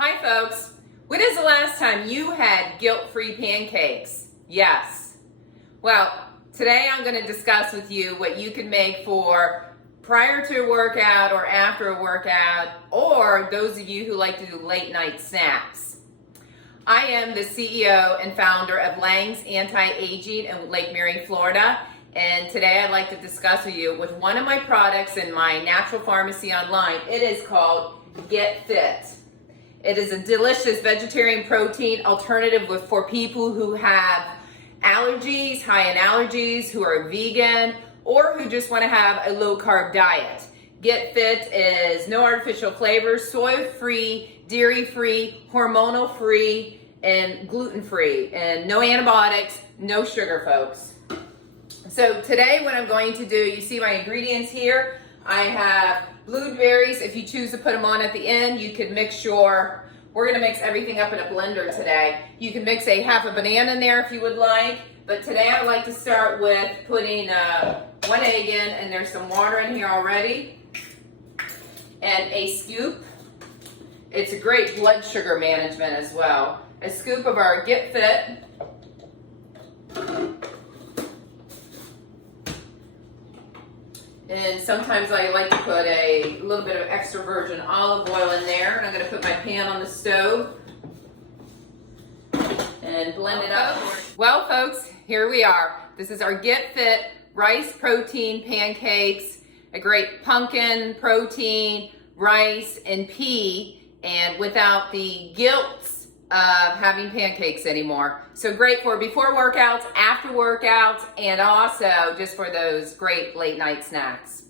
Hi folks, when is the last time you had guilt-free pancakes? Yes. Well, today I'm going to discuss with you what you can make for prior to a workout or after a workout, or those of you who like to do late night snacks. I am the CEO and founder of Lange's Anti-Aging in Lake Mary, Florida, and today I'd like to discuss with you with one of my products in my natural pharmacy online. It is called Get Fit. It is a delicious vegetarian protein alternative for people who have allergies, high in allergies, who are vegan, or who just want to have a low carb diet. Get Fit is no artificial flavors, soy-free, dairy-free, hormonal-free, and gluten-free, and no antibiotics, no sugar, folks. So today what I'm going to do, you see my ingredients here. I have blueberries. If you choose to put them on at the end, you could mix we're gonna mix everything up in a blender today. You can mix half a banana in there if you would like, but today I like to start with putting 1 egg in, and there's some water in here already, and a scoop. It's a great blood sugar management as well. A scoop of our Get Fit. And sometimes I like to put a little bit of extra virgin olive oil in there. And I'm going to put my pan on the stove and blend it up. Well, folks, here we are. This is our Get Fit rice protein pancakes. A great pumpkin protein, rice, and pea, and without the guilt of having pancakes anymore. So great for before workouts, after workouts, and also just for those great late night snacks.